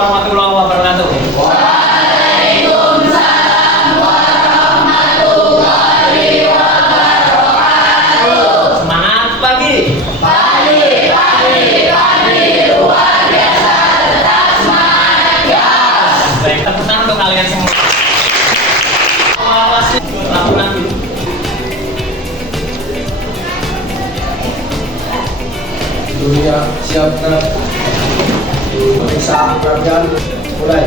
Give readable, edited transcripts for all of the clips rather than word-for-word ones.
warahmatullahi wabarakatuh. Waalaikumsalam warahmatullahi wabarakatuh. Semangat pagi. Pagi luar biasa, tetap semangat gas. Baik, tepuk tangan untuk kalian semua. Awasi laporan dulu. Dunia siapkan pemeriksaan perhatian mulai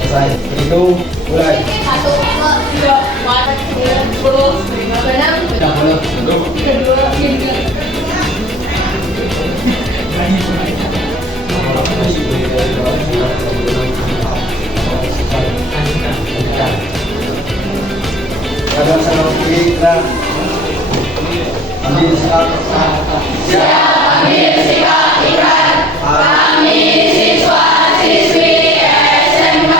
selesai itu mulai 1, 2, 3, 4, 10, 15, tidak boleh duduk pada sana kiri gerak ambil sikap siap ambil sikap ikhlas. Kami siswa-siswi SMK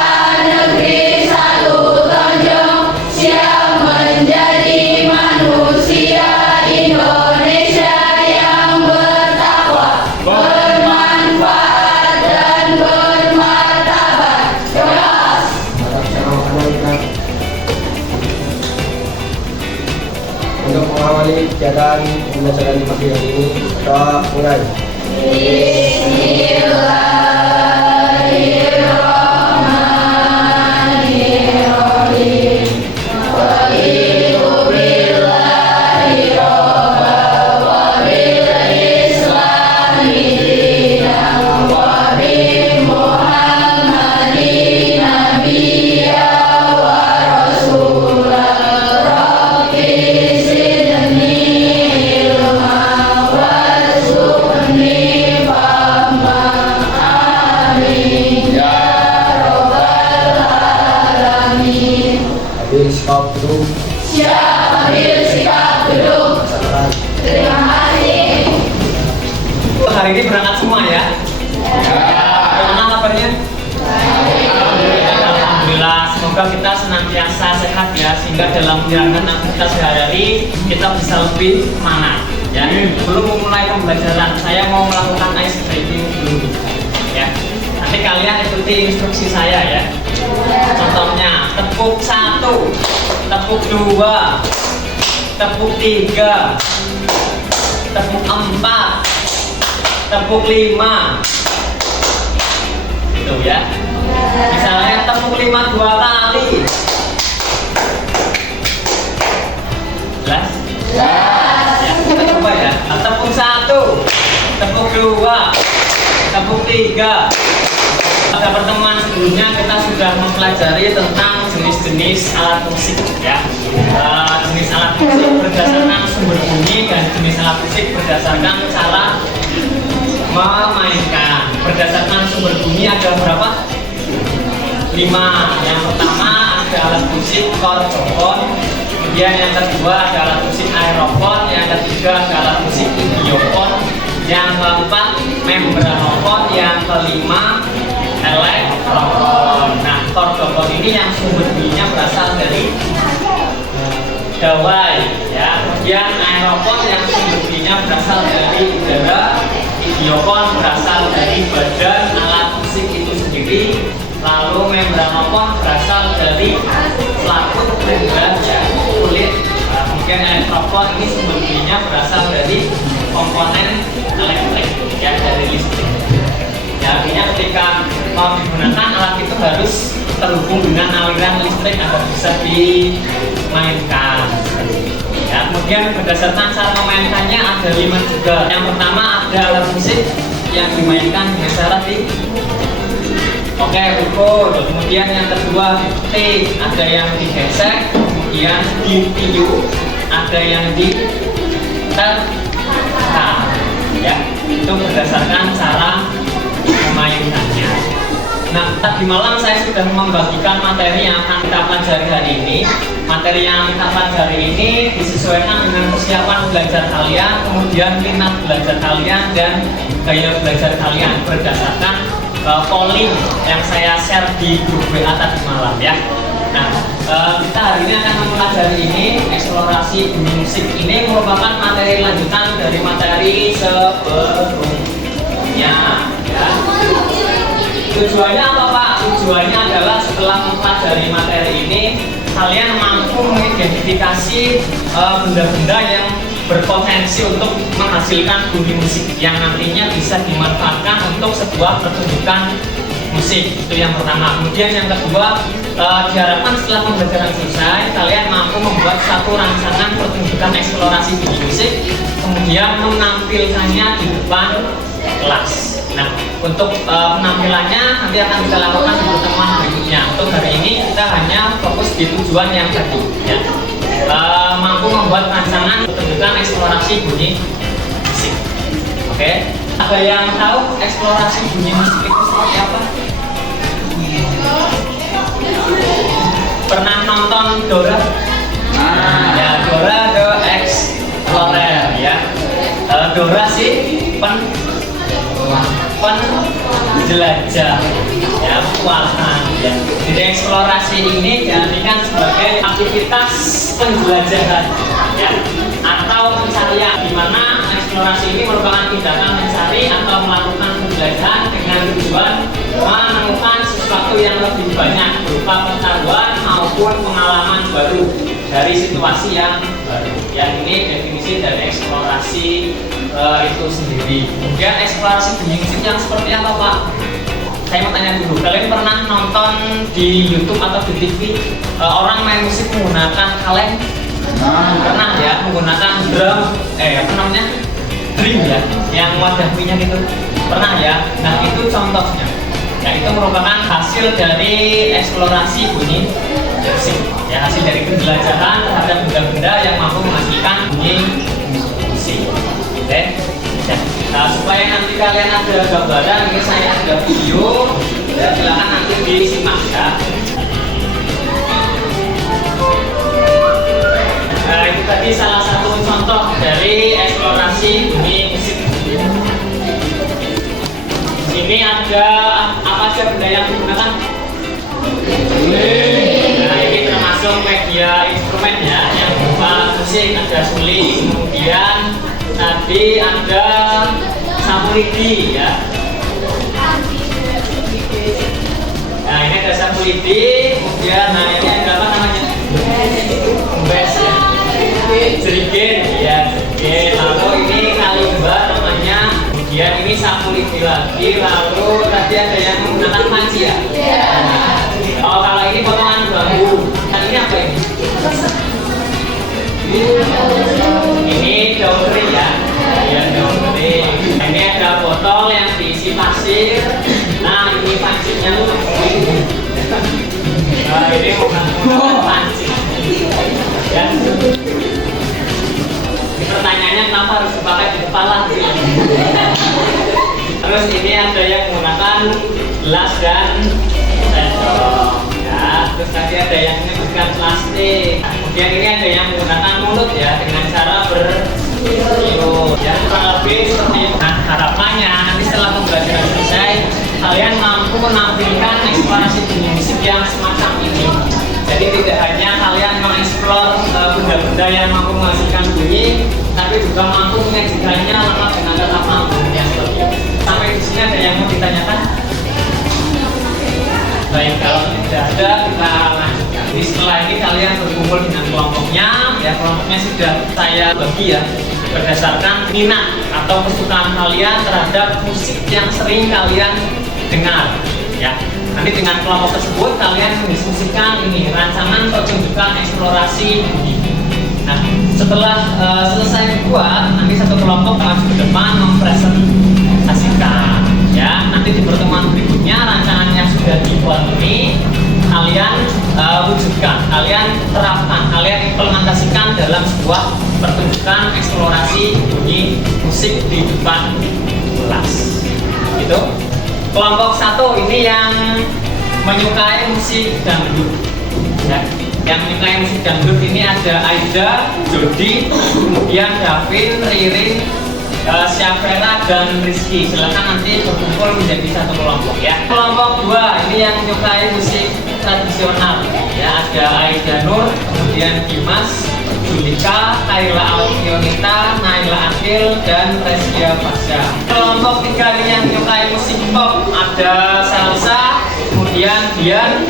Negeri 1 Tanjung siap menjadi manusia Indonesia yang bertakwa, bermanfaat dan bermartabat. Gas. untuk mengawali kegiatan pembelajaran di pagi hari ini kita mulai Bismillahirrahmanirrahim. ambil sikap duduk Siap ambil sikap duduk. masyarakat Terima kasih. Hari ini berangkat semua ya. Bagaimana kabarnya? Alhamdulillah, semoga kita senantiasa sehat ya, sehingga dalam menjalankan aktivitas sehari-hari kita bisa lebih semangat ya. Belum memulai pembelajaran, saya mau melakukan ice breaking dulu ya. Nanti kalian ikuti instruksi saya ya. Contohnya tepuk 1, tepuk 2, tepuk 3, tepuk 4, tepuk 5 gitu ya. Misalnya tepuk 5 2 kali. Jelas? Ya, kita coba ya. Tepuk 1, tepuk 2, tepuk 3. Pada pertemuan sebelumnya kita sudah mempelajari tentang jenis-jenis alat musik ya. Jenis alat musik berdasarkan sumber bunyi dan jenis alat musik berdasarkan cara memainkan. Berdasarkan sumber bunyi ada berapa? 5. Yang pertama ada alat musik kordofon, kemudian yang kedua ada alat musik aerofon, yang ketiga ada alat musik idiofon, yang keempat membranofon, yang kelima elektrofon. Nah, kordofon ini yang sumber bunyinya berasal dari dawai ya. Kemudian aerofon yang sumber bunyinya berasal dari udara, idiofon berasal dari badan alat musik itu sendiri, lalu membranofon berasal dari selaput membran ya, kulit. Kemudian elektrofon ini sumber bunyinya berasal dari komponen elektrik ya, dari listrik. Ya, artinya ketika mau digunakan alat itu harus terhubung dengan aliran listrik agar bisa dimainkan. Ya, kemudian berdasarkan cara memainkannya ada 5 juga. Yang pertama ada alat musik yang dimainkan dengan cara pukul. Kemudian yang kedua dipetik, ada yang digesek, kemudian ditiup, ada yang ditekan. Ya, itu berdasarkan cara memainkannya. Nah, tadi malam saya sudah membagikan materi yang akan kita pelajari hari ini. Materi yang kita pelajari ini disesuaikan dengan persiapan belajar kalian, kemudian minat belajar kalian dan gaya belajar kalian berdasarkan polling yang saya share di grup WA tadi malam ya. Nah, kita hari ini akan mempelajari ini eksplorasi bunyi musik. Ini merupakan materi lanjutan dari materi sebelumnya ya. Tujuannya apa Pak? Tujuannya adalah setelah mempelajari materi ini, kalian mampu mengidentifikasi benda-benda yang berpotensi untuk menghasilkan bunyi musik yang nantinya bisa dimanfaatkan untuk sebuah pertunjukan musik. Itu yang pertama. Kemudian yang kedua, diharapkan setelah pembelajaran selesai, kalian mampu membuat satu rancangan pertunjukan eksplorasi bunyi musik, kemudian menampilkannya di depan kelas. Nah, untuk penampilannya nanti akan kita lakukan di pertemuan berikutnya. Untuk hari ini kita hanya fokus di tujuan yang tadi, ya. Mampu membuat rancangan pertunjukan eksplorasi bunyi musik. Oke, ada yang tahu eksplorasi bunyi musik itu seperti apa? Pernah nonton Dora? Ya, Dora the Explorer, ya. Dora sih penjelajah, ya, petualangan, ya. Jadi eksplorasi ini dijadikan sebagai aktivitas penjelajahan, ya, atau pencarian, di mana eksplorasi ini merupakan tindakan mencari atau melakukan penjelajahan dengan tujuan menemukan sesuatu yang lebih banyak berupa pengetahuan maupun pengalaman baru dari situasi yang baru. Yang ini definisi dari eksplorasi itu sendiri. Kemudian eksplorasi bunyi musik yang seperti apa Pak? Saya mau tanya dulu, kalian pernah nonton di YouTube atau di TV orang main musik menggunakan kaleng? Pernah ya, menggunakan drum, apa namanya? Drum ya, yang wadah minyak itu. Pernah ya? Nah itu contohnya. Nah itu merupakan hasil dari eksplorasi bunyi musik, ya, hasil dari penjelajahan terhadap benda-benda yang mampu menghasilkan bunyi musik. Oke, nah, supaya nanti kalian ada gambaran, ini saya ada video, dan silakan nanti disimak ya. Nah, itu tadi salah satu contoh dari eksplorasi bunyi musik. Ini ada apa aja benda yang digunakan? Nah, ini termasuk media instrumen ya, yang berupa musik, ada suling, kemudian tadi ada sapu lidi ya. Nah ini ada sapu lidi, kemudian nah ini ada apa namanya? Kembes ya. Jerigen ya, jerigen. Lalu ini kalimba namanya. Kemudian ini sapu lidi lagi. Lalu tadi ada yang menggunakan panci ya. Oh kalau ini potongan bambu. Nah ini apa ini? Ini daun kering ya, ya daun kering. Ini ada botol yang diisi pasir. Nah ini pancinya tuh nah ini bukan panci ya. Pertanyaannya kenapa harus dipakai di kepala? Terus ini ada yang menggunakan gelas dan sendok ya. Terus tadi ada yang menyebutkan plastik. Kemudian ini ada yang menggunakan mulut ya, dengan cara bertiup ya, kurang lebih seperti itu. Nah harapannya nanti setelah pembelajaran selesai, kalian mampu menampilkan eksplorasi bunyi musik yang semacam ini. Jadi tidak hanya kalian mengeksplor benda-benda yang mampu menghasilkan bunyi, tapi juga mampu menyajikannya lengkap dengan kata mampu yang seperti itu. Sampai di sini ada yang mau ditanyakan? Baik, kalau tidak ada kita lanjutkan. Jadi setelah ini kalian berkumpul dengan kelompoknya, ya kelompoknya sudah saya bagi ya berdasarkan minat atau kesukaan kalian terhadap musik yang sering kalian dengar. Ya, nanti dengan kelompok tersebut kalian mendiskusikan ini rancangan pertunjukan eksplorasi bunyi. Nah, setelah selesai dibuat, nanti satu kelompok maju ke depan mempresentasikan. Ya, nanti di pertemuan berikutnya rancangan yang sudah dibuat ini kalian wujudkan, kalian terapkan, kalian implementasikan dalam sebuah pertunjukan eksplorasi bunyi musik di depan kelas. Gitu. Kelompok satu ini yang menyukai musik dangdut. Ya, yang menyukai musik dangdut ini ada Aida, Jody, kemudian Davin, Ririn, Syafera dan Rizky. Silakan nanti berkumpul menjadi satu kelompok ya. Kelompok dua ini yang menyukai musik tradisional ya, ada Aida Nur, kemudian Dimas, Julika, Kayla Alfionita, Naila Akil, dan Resia Fasya. Kelompok 3 ini yang menyukai musik pop ada Salsa, kemudian Dian,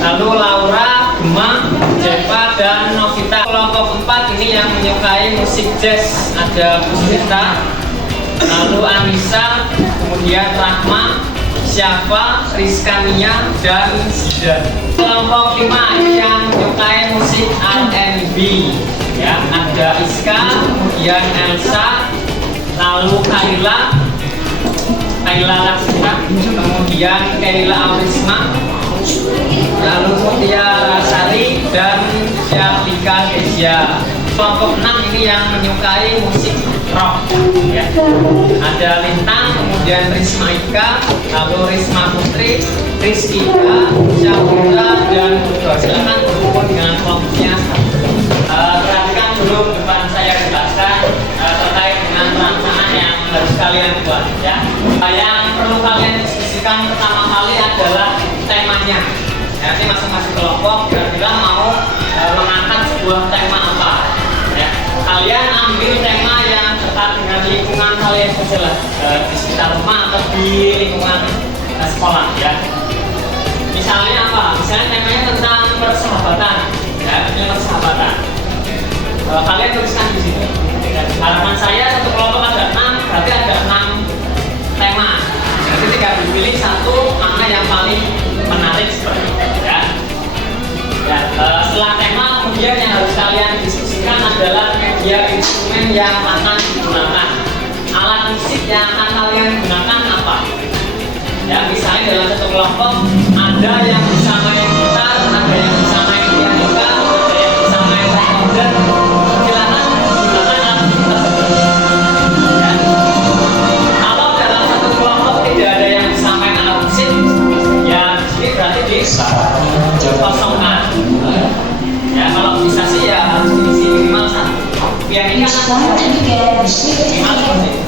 lalu Laura, Gema, Jeva, dan Novita. Kelompok 4 ini yang menyukai musik jazz ada Pusita, lalu Anissa, kemudian Rahma, Syafa, Rizka Mia, dan Zidan. Kelompok 5 ini yang menyukai musik R&B ya, ada Iska, kemudian Elsa, lalu Kayla Laksita, kemudian Kayla Aurisma, lalu Mutia Rasari, dan Syafika Kezia. Kelompok 6 ini yang menyukai musik rock ya. Ada Lintang, kemudian Risma Ika, lalu Risma Putri, Rizkika, Syafika, dan Nudo. Silakan berkumpul dengan kelompoknya. Perhatikan dulu depan saya jelaskan terkait dengan rancangan yang harus kalian buat ya. Yang perlu kalian diskusikan pertama kali adalah temanya. Nanti masing-masing kelompok kira-kira mau mengangkat sebuah tema apa ya. Kalian ambil tema yang dekat dengan lingkungan kalian saja, di sekitar rumah atau di lingkungan sekolah ya. Misalnya apa? Misalnya temanya tentang persahabatan ya, persahabatan. Kalian tuliskan di sini. Harapan saya satu kelompok ada 6, berarti ada 6 tema. Jadi tinggal dipilih satu mana yang paling menarik seperti itu ya. Setelah tema, kemudian yang harus kalian diskusikan adalah media instrumen yang akan digunakan. Alat musik yang akan kalian gunakan apa? Ya, misalnya dalam satu kelompok ada yang bisa main gitar, ada yang bisa main pianika, ada yang bisa main recorder. Silakan gunakan alat musik tersebut. Ya. Kalau dalam satu kelompok tidak ada yang bisa main alat musik, ya di sini berarti dikosongkan. Ya, kalau bisa sih ya harus diisi minimal 1. Pianika kan minimal seperti itu.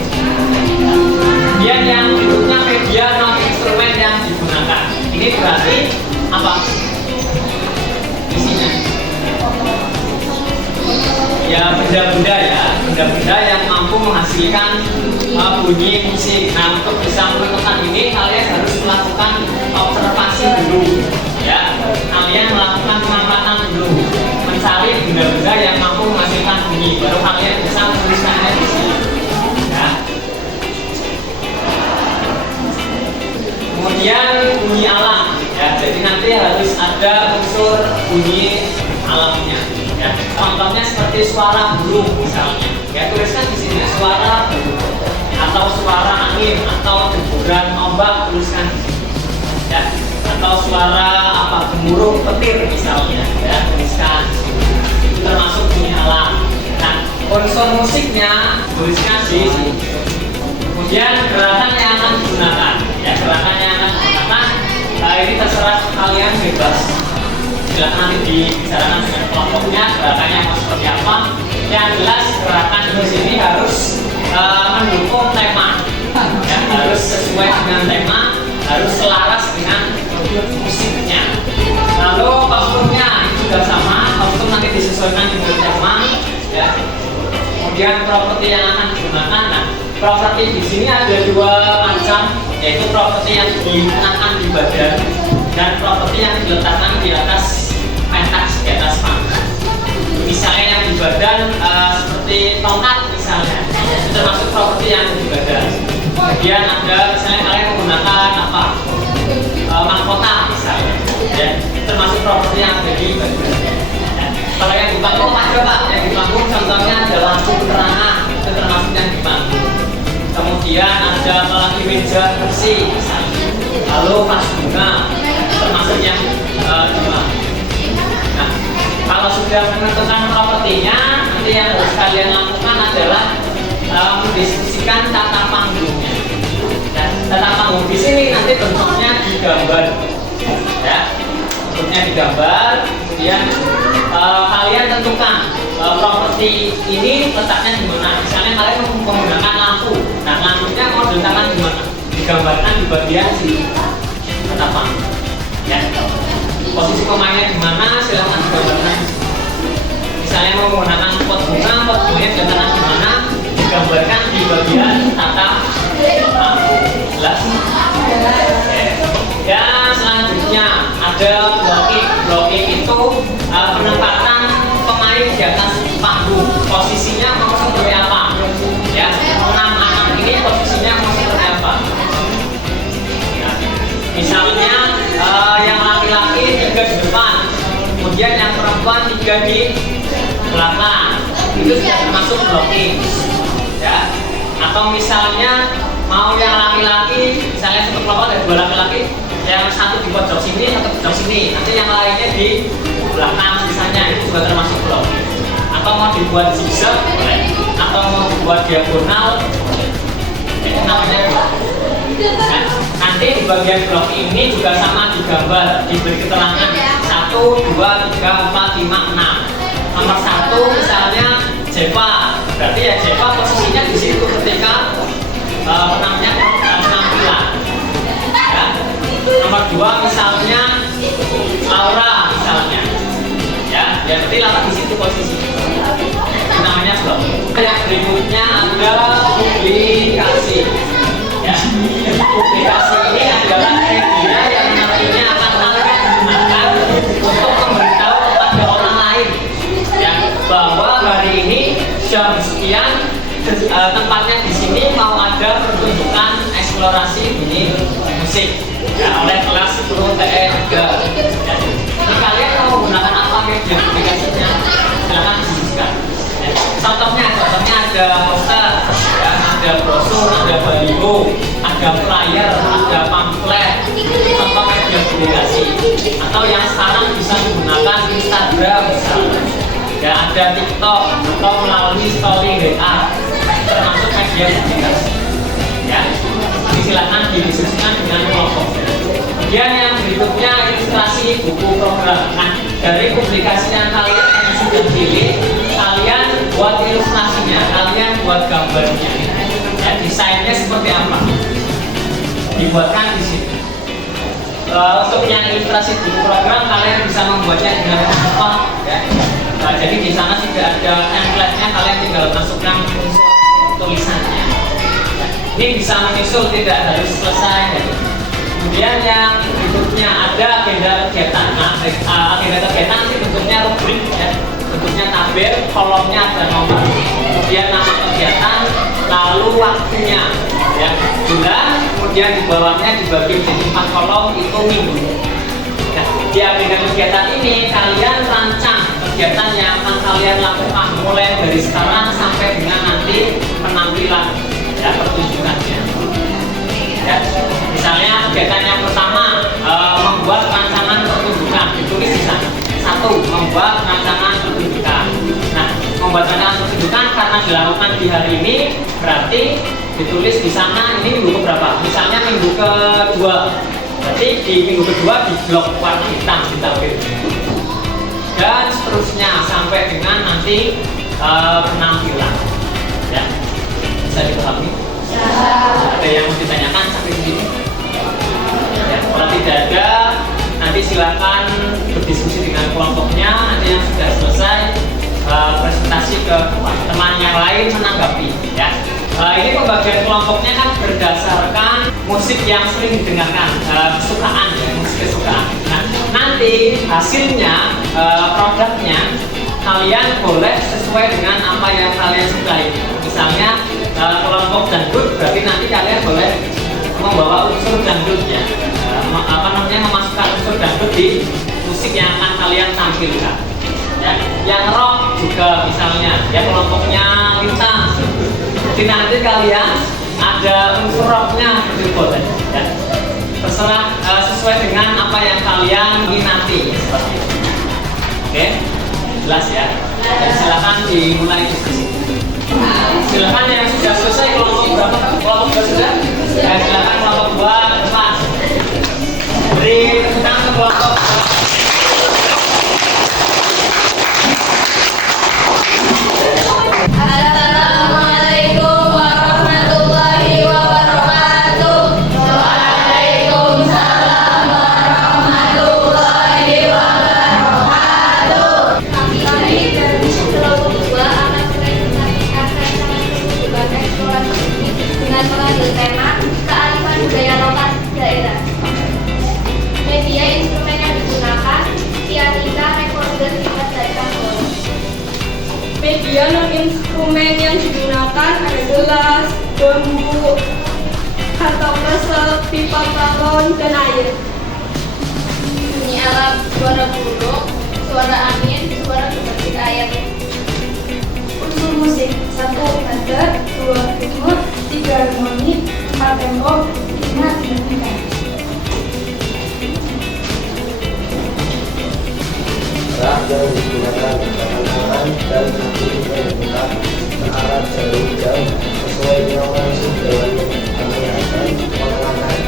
Kemudian yang berikutnya media non instrumen yang digunakan. Ini berarti apa? Isinya ya benda-benda ya, benda-benda yang mampu menghasilkan bunyi musik. Nah, untuk bisa menentukan ini kalian harus melakukan observasi dulu ya. Kalian melakukan pengamatan dulu, mencari benda-benda yang mampu menghasilkan bunyi, baru kalian bisa menuliskannya di sini ya. Kemudian bunyi alam ya, jadi nanti harus ada unsur bunyi alamnya ya. Contohnya seperti suara burung misalnya ya, tuliskan di sini suara burung atau suara angin atau deburan ombak, tuliskan di sini ya. Atau suara apa, gemuruh petir misalnya ya, tuliskan di sini. Itu termasuk bunyi alam. Nah, unsur musiknya tuliskan di sini. Kemudian gerakan yang akan digunakan ya, gerakan yang akan digunakan ini terserah kalian, bebas. Silakan nanti dibicarakan dengan kelompoknya gerakannya mau seperti apa. Yang jelas gerakan di sini harus mendukung tema ya, harus sesuai dengan tema, harus selaras dengan musiknya. Lalu kostumnya itu juga sama, kostum nanti disesuaikan dengan tema ya. Kemudian properti yang akan digunakan. Nah, properti di sini ada 2 macam, yaitu properti yang digunakan di badan dan properti yang diletakkan di atas pentas, di atas panggung. Misalnya yang di badan seperti tongkat misalnya, itu termasuk properti yang di badan. Kemudian ada misalnya kalian menggunakan apa, mahkota misalnya, ya, termasuk properti yang ada di badan. Ya. Kalau yang di panggung ada Pak, yang di panggung contohnya ada lampu penerangan, itu termasuk yang di panggung. Kemudian ada apalagi meja kursi misalnya, lalu vas bunga, termasuk yang di panggung. Nah, kalau sudah menentukan propertinya, nanti yang harus kalian lakukan adalah mendiskusikan tata panggungnya. Dan tata panggung di sini nanti bentuknya digambar, ya, bentuknya digambar. Kemudian kalian tentukan properti ini letaknya di mana. Misalnya kalian menggunakan lampu, nah lampunya mau diletakkan di mana? Digambarkan di bagian sini tata panggung. Ya. Posisi pemainnya di mana, silahkan digambarkan. Misalnya mau menggunakan penempatan pemain di atas panggung, posisinya mau seperti apa? Ya, 6 ini posisinya mau seperti apa? Ya. Misalnya yang laki-laki 3 di depan, kemudian yang perempuan 3 di belakang, itu sudah termasuk blocking. Ya. Atau misalnya mau yang laki-laki, misalnya satu kelompok ada 2 laki-laki, yang satu di pojok sini, satu di pojok sini, nanti yang lainnya di belakang sisanya, itu juga termasuk blocking. Atau mau dibuat zigzag boleh, atau mau dibuat diagonal, itu namanya blocking. Nah, nanti di bagian blok ini juga sama digambar, diberi keterangan 1, 2, 3, 4, 5, 6. Nomor 1 misalnya Jepa, berarti ya Jepa posisinya di situ ketika penampilan. Ya. Nomor 2 misalnya Laura misalnya, ya berarti Laura di situ posisi. Itu namanya blok. Yang berikutnya ada publikasi. Ya. Publikasi ini adalah media yang nantinya akan kalian gunakan untuk memberitahu kepada orang lain, ya, bahwa hari ini jam sekian tempatnya di sini mau ada pertunjukan eksplorasi bunyi musik, ya, oleh kelas 10 TE 3. Jadi kalian mau menggunakan apa media publikasinya? Silakan disebutkan. Ya. Contohnya ada poster, ya, ada brosur, ada baliho, ada flyer, ada pamflet, contoh media publikasi. Atau yang sekarang bisa menggunakan Instagram misalnya, ya, ada TikTok atau melalui story WA, termasuk media publikasi. Ya, silakan didiskusikan dengan kelompok. Kemudian yang berikutnya ilustrasi buku program. Nah, dari publikasi yang kalian sudah pilih, kalian buat ilustrasinya, kalian buat gambarnya. Ya, desainnya seperti apa? Dibuatkan di sini. Untuk yang ilustrasi buku program, kalian bisa membuatnya dengan Canva. Ya. Nah, jadi di sana sudah ada template-nya, kalian tinggal masukkan unsur tulisannya. Ya. Ini bisa menyusul, tidak harus selesai. Ya. Kemudian yang berikutnya ada agenda kegiatan. Nah, agenda kegiatan nanti bentuknya rubrik, ya. Bentuknya tabel, kolomnya ada nomor, kemudian nama kegiatan, lalu waktunya, ya, bulan, kemudian di bawahnya dibagi menjadi 4 kolom, itu minggu. Nah, di agenda kegiatan ini kalian rancang kegiatan yang akan kalian lakukan mulai dari sekarang sampai dengan nanti penampilan, ya, pertunjukannya. Ya, misalnya kegiatan yang pertama membuat rancangan pertunjukan, ditulis di sana. 1. Membuat rancangan pertunjukan. Nah, membuat rancangan pertunjukan karena dilakukan di hari ini, berarti ditulis di sana ini minggu keberapa. Misalnya minggu kedua, berarti di minggu kedua di blok warna hitam ditampil. Dan seterusnya sampai dengan nanti penampilan. Ya, bisa dipahami? Ada yang mau ditanyakan sampai di sini? Ya, kalau tidak ada, nanti silakan berdiskusi dengan kelompoknya. Nanti yang sudah selesai presentasi ke teman yang lain menanggapi. Ya, ini pembagian kelompoknya kan berdasarkan musik yang sering didengarkan, kesukaan, ya, musik kesukaan. Nah, nanti hasilnya, produknya kalian boleh sesuai dengan apa yang kalian sukai. Misalnya kelompok dangdut, berarti nanti kalian boleh membawa unsur dangdutnya, memasukkan unsur dangdut di musik yang akan kalian tampilkan. Ya, yang rock juga misalnya, ya, kelompoknya lintas. Jadi nanti kalian ada unsur rocknya, itu boleh. Ya. Terserah, sesuai dengan apa yang kalian minati seperti itu. Oke, jelas ya. Dan silakan dimulai diskusi. Silakan yang sudah selesai kelompok berapa? Kelompok sudah? Ya, silakan kelompok 2 ke depan. Beri tepuk tangan ke kelompok. Assalamualaikum warahmatullahi wabarakatuh. Waalaikumsalam warahmatullahi wabarakatuh. Kami dari kelompok 2 akan mempresentasikan rancangan pertunjukan eksplorasi ini dengan mengambil tema kearifan budaya lokal daerah. Media instrumen yang Media non instrumen yang digunakan ada gelas, bambu, kantong kresek, pipa galon, dan air. Bunyi alat suara burung, suara angin, suara pemantik air. Unsur musik 1 nada, 2 ritme, 3 harmoni, 4 tempo, 5 dinamika. Rak yang digunakan gerakan tangan dan kaki yang diputar ke arah jarum jam sesuai dengan langsung dengan menggunakan pengenalan.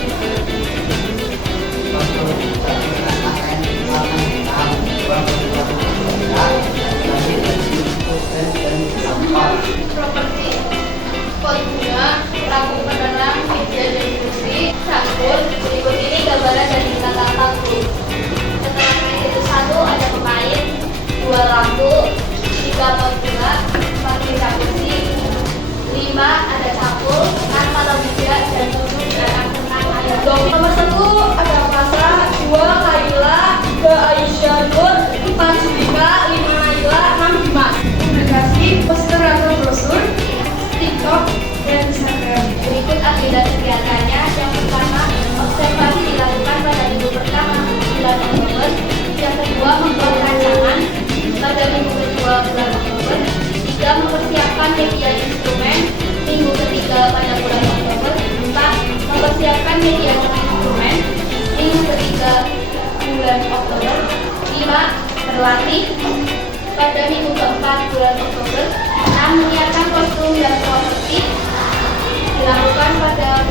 Properti pot bunga, lampu penerang, meja dan kursi, campur. Berikut ini gambaran dari tata lampu. Keterangan itu 1 ada pemain, 2 lampu, 3 pot bunga, 4 meja kursi, 5 ada campur, 6 taruh meja dan 7 jarang tenang air. Nomor 1 ada Masa, 2 Kaila, 3 Aisyah Nur, 4 Zulika, 5 Naila, 6 Dimas. Publikasi, poster atau brosur, TikTok, dan Instagram. Berikut agenda kegiatannya. Yang pertama, observasi dilakukan pada minggu pertama bulan Oktober. Yang kedua, membuat rancangan pada minggu kedua bulan Oktober. 3, mempersiapkan media instrumen minggu ketiga pada bulan Oktober. 4, mempersiapkan media instrumen minggu ketiga bulan Oktober. 5, berlatih pada minggu keempat bulan Oktober. 6, menyiapkan kostum dan properti dilakukan pada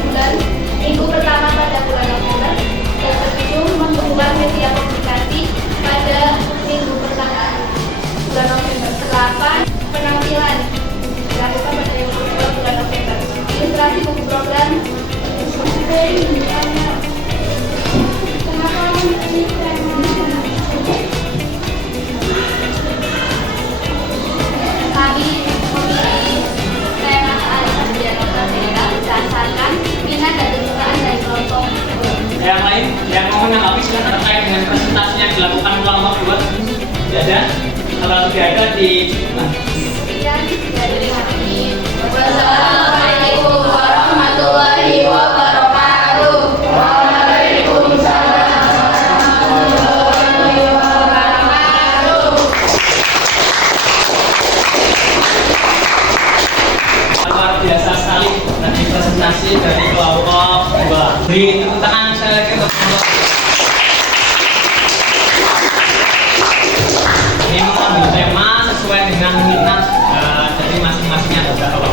minggu pertama pada bulan Oktober. Dan 7, membuat media publikasi pada minggu pertama bulan November. 8, penampilan dilakukan pada minggu kedua bulan November. Ilustrasi buku program. Kenapa ini kami memilih tema kearifan dialektika daerah berdasarkan minat dan kesukaan dari kelompok. Yang lain yang mau menanggapi silakan terkait dengan presentasi yang dilakukan kelompok 2. Tidak ada. Kalau tidak ada di Sekian dari kami. Wassalamualaikum warahmatullahi wabarakatuh. Waalaikumsalam warahmatullahi wabarakatuh. luar biasa sekali tadi presentasi dari kelompok 2. Beri tepuk tangan sekali lagi untuk kelompok. Ini mengambil tema sesuai dengan minat dari masing-masingnya beberapa.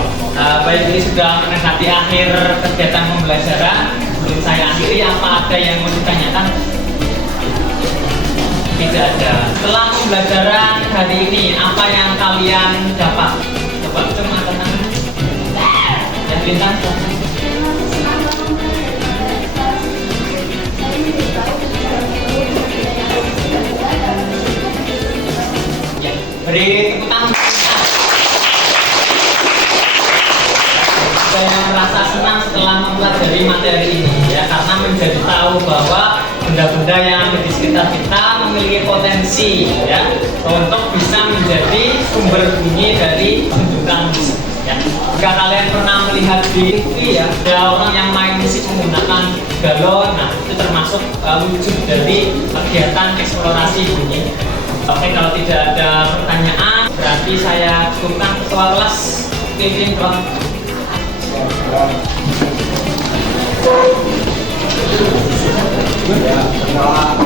Baik, ini sudah mendekati akhir kegiatan pembelajaran. Sebelum saya akhiri, apa ada yang mau ditanyakan? Tidak ada. Setelah pembelajaran hari ini, apa yang kalian dapat? Coba cuma tenang. Yang bintang. Ya, beri tepuk tangan. Saya merasa senang setelah mempelajari materi ini ya, karena menjadi tahu bahwa benda-benda yang ada di sekitar kita memiliki potensi ya untuk bisa menjadi sumber bunyi dari sundukan musik ya. Jika kalian pernah melihat di TV ya, ada orang yang main musik menggunakan galon, nah itu termasuk wujud dari kegiatan eksplorasi bunyi. Oke, kalau tidak ada pertanyaan berarti saya cukupkan ketua kelas Kevin Bang. Ya, perkenalan.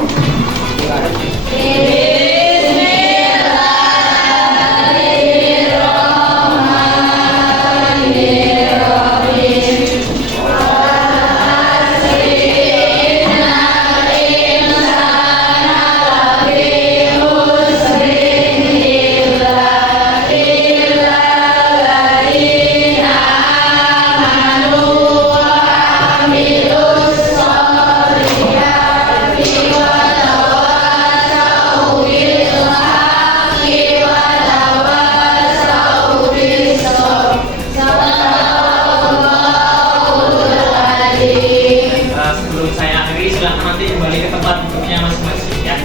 Sebelum saya akhiri, silahkan nanti kembali ke tempat duduknya masing-masing ya.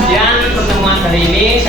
Sekian pertemuan hari ini.